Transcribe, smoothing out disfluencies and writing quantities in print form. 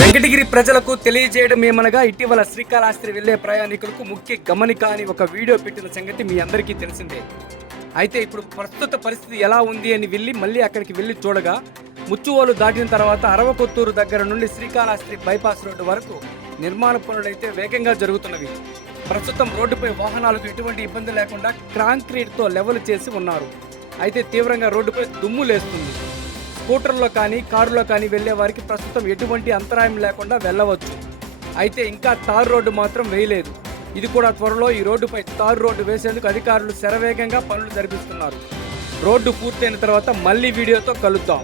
వెంకటగిరి ప్రజలకు తెలియజేయడం ఏమనగా ఇటీవల శ్రీకాళహస్తి వెళ్లే ప్రయాణికులకు ముఖ్య గమనిక అని ఒక వీడియో పెట్టిన సంగతి మీ అందరికీ తెలిసిందే. అయితే ఇప్పుడు ప్రస్తుత పరిస్థితి ఎలా ఉంది అని మళ్ళీ అక్కడికి వెళ్ళి చూడగా ముచ్చువోలు దాటిన తర్వాత అరవకొత్తూరు దగ్గర నుండి శ్రీకాళహస్తి బైపాస్ రోడ్డు వరకు నిర్మాణ పనులైతే వేగంగా జరుగుతున్నవి. ప్రస్తుతం రోడ్డుపై వాహనాలకు ఎటువంటి ఇబ్బంది లేకుండా కాంక్రీట్తో లెవెల్ చేసి ఉన్నారు. అయితే తీవ్రంగా రోడ్డుపై దుమ్ము లేస్తుంది. స్కూటర్లో కానీ కారులో కానీ వెళ్లే వారికి ప్రస్తుతం ఎటువంటి అంతరాయం లేకుండా వెళ్ళవచ్చు. అయితే ఇంకా తారు రోడ్డు మాత్రం వేయలేదు. ఇది కూడా త్వరలో ఈ రోడ్డుపై తారు రోడ్డు వేసేందుకు అధికారులు శరవేగంగా పనులు జరిపిస్తున్నారు. రోడ్డు పూర్తయిన తర్వాత మళ్ళీ వీడియోతో కలుద్దాం.